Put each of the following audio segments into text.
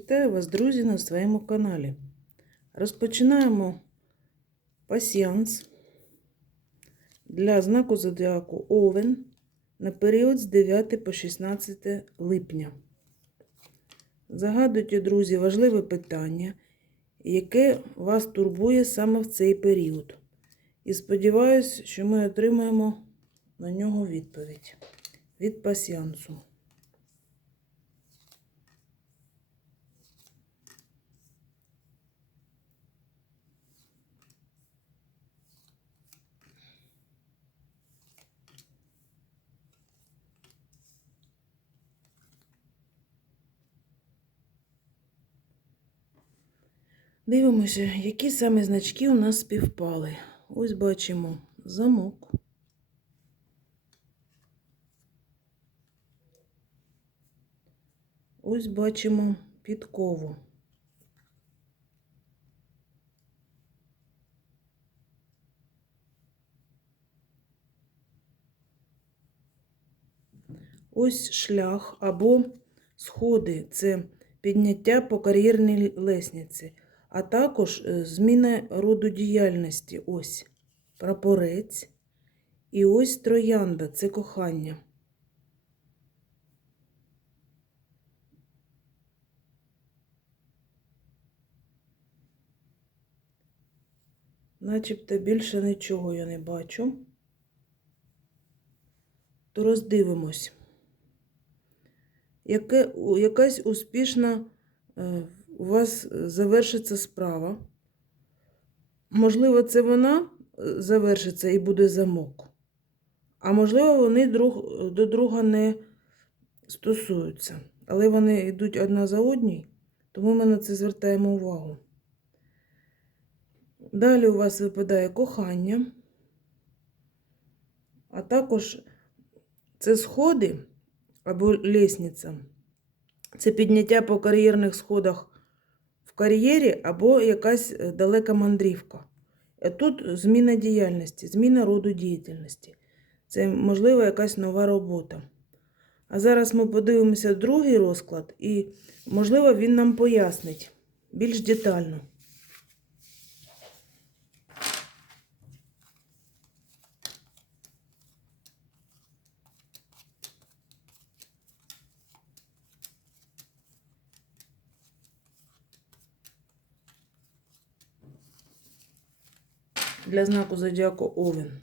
Вітаю вас, друзі, на своєму каналі. Розпочинаємо пасіанс для знаку зодіаку Овен на період з 9 по 16 липня. Загадуйте, друзі, важливе питання, яке вас турбує саме в цей період. І сподіваюся, що ми отримаємо на нього відповідь від пасіансу. Дивимося, які саме значки у нас співпали. Ось бачимо замок. Ось бачимо підкову. Ось шлях або сходи це підняття по кар'єрній лесниці, а також е, зміна роду діяльності. Ось прапорець. І ось троянда це кохання. Начебто більше нічого я не бачу. То роздивимось. Яке, якась успішна е, у вас завершиться справа. Можливо, це вона е, завершиться і буде замок. А можливо, вони друг, до друга не стосуються. Але вони йдуть одна за одній, тому ми на це звертаємо увагу. Далі у вас випадає кохання, а також це сходи або лісниця. Це підняття по кар'єрних сходах в кар'єрі або якась е, далека мандрівка. Е, Тут зміна діяльності, зміна роду діяльності. Це, можливо, якась нова робота. А зараз ми подивимося другий розклад, і, можливо, він нам пояснить більш детально. Для знаку зодіаку Овен.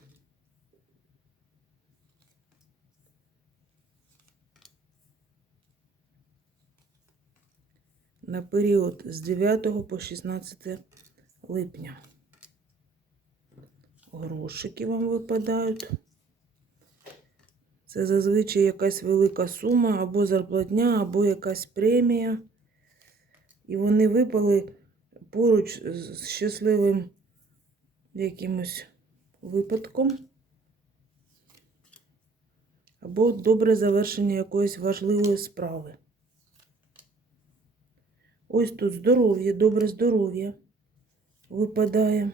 На період з 9 по 16 липня. Грошики вам випадають. Це зазвичай якась велика сума, або зарплатня, або якась премія. І вони випали поруч з щасливим якимось випадком. Або добре завершення якоїсь важливої справи. Ось тут здоров'я, добре здоров'я випадає.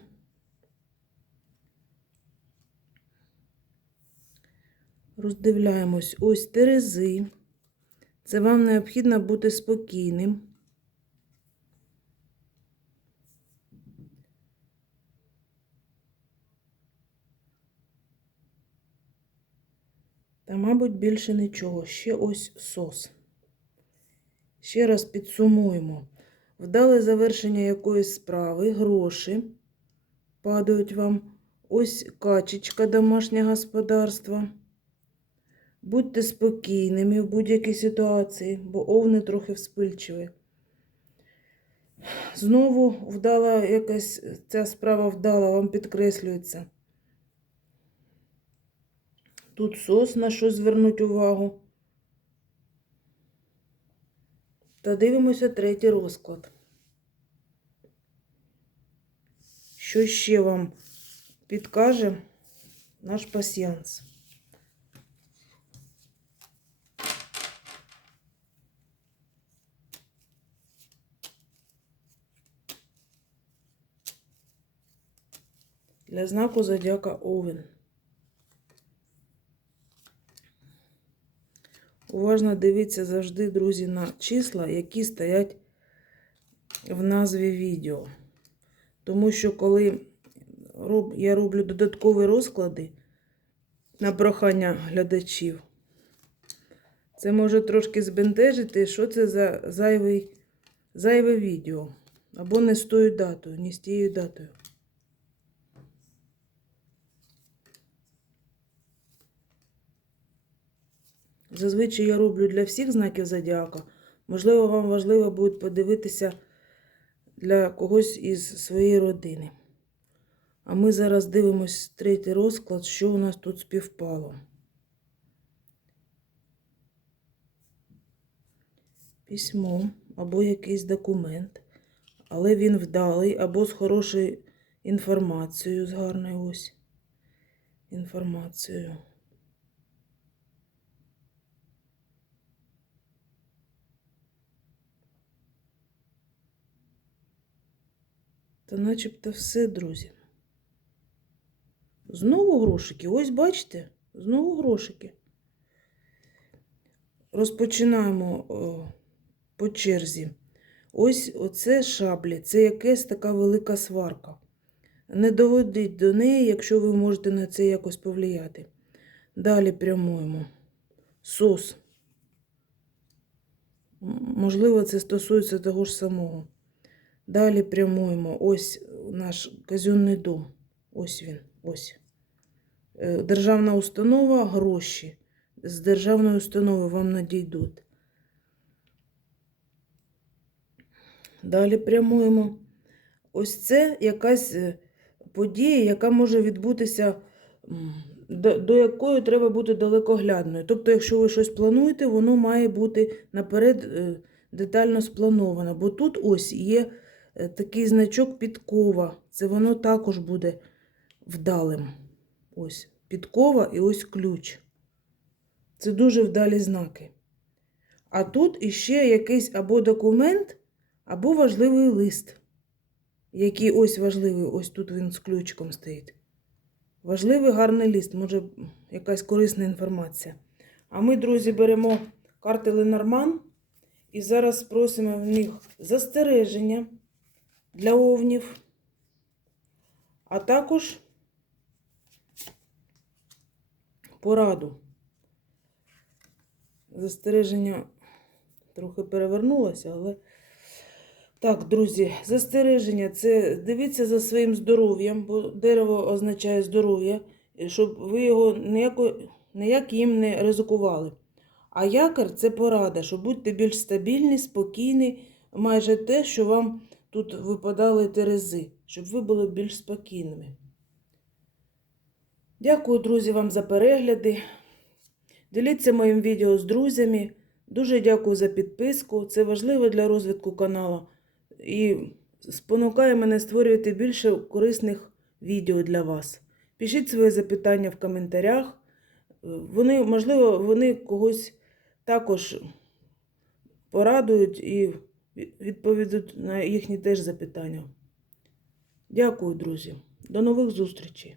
Роздивляємось. Ось терези. Це вам необхідно бути спокійним. Та, мабуть, більше нічого. Ще ось сос. Ще раз підсумуємо. Вдале завершення якоїсь справи, гроші падають вам. Ось качечка домашнього господарства. Будьте спокійними в будь-якій ситуації, бо овни трохи вспильчиві. Знову вдала якась ця справа вдала, вам підкреслюється. Тут сос на що звернуть увагу. Та дивимося третій розклад. Що ще вам підкаже наш пасіянс? Для знаку зодіака Овен. Уважно дивіться завжди, друзі, на числа, які стоять в назві відео. Тому що коли я роблю додаткові розклади на прохання глядачів, це може трошки збентежити, що це за зайвий, зайве відео. Або не з тою датою, не з тією датою. Зазвичай я роблю для всіх знаків зодіака. Можливо, вам важливо буде подивитися для когось із своєї родини. А ми зараз дивимось третій розклад, що у нас тут співпало. Письмо або якийсь документ, але він вдалий, або з хорошою інформацією, з гарною ось інформацією. Та начебто все, друзі. Знову грошики. Ось бачите, знову грошики. Розпочинаємо о, по черзі. Ось оце шаблі, це якась така велика сварка. Не доводіть до неї, якщо ви можете на це якось повлияти. Далі прямуємо. Сос. Можливо, це стосується того ж самого. Далі прямуємо. Ось наш казенний дом. Ось він. Ось. Е, Державна установа, гроші. З державної установи вам надійдуть. Далі прямуємо. Ось це якась е, подія, яка може відбутися, до, якої треба бути далекоглядною. Тобто, якщо ви щось плануєте, воно має бути наперед е, детально сплановано. Бо тут ось є такий значок підкова. Це воно також буде вдалим. Ось підкова і ось ключ. Це дуже вдалі знаки. А тут іще якийсь або документ, або важливий лист, який ось важливий, ось тут він з ключиком стоїть. Важливий гарний лист, може якась корисна інформація. А ми, друзі, беремо карти Ленорман і зараз просимо в них застереження для овнів, а також пораду. Застереження трохи перевернулося, але. Так, друзі, застереження це дивіться за своїм здоров'ям, бо дерево означає здоров'я, щоб ви його ніяк їм не ризикували. А якор це порада, що будьте більш стабільні, спокійні, майже те, що вам тут випадали терези, щоб ви були більш спокійними. Дякую, друзі, вам за перегляди. Діліться моїм відео з друзями. Дуже дякую за підписку. Це важливо для розвитку каналу і спонукає мене створювати більше корисних відео для вас. Пишіть свої запитання в коментарях. Вони, можливо, вони когось також порадують і відповідуть на їхні теж запитання. Дякую, друзі. До нових зустрічей!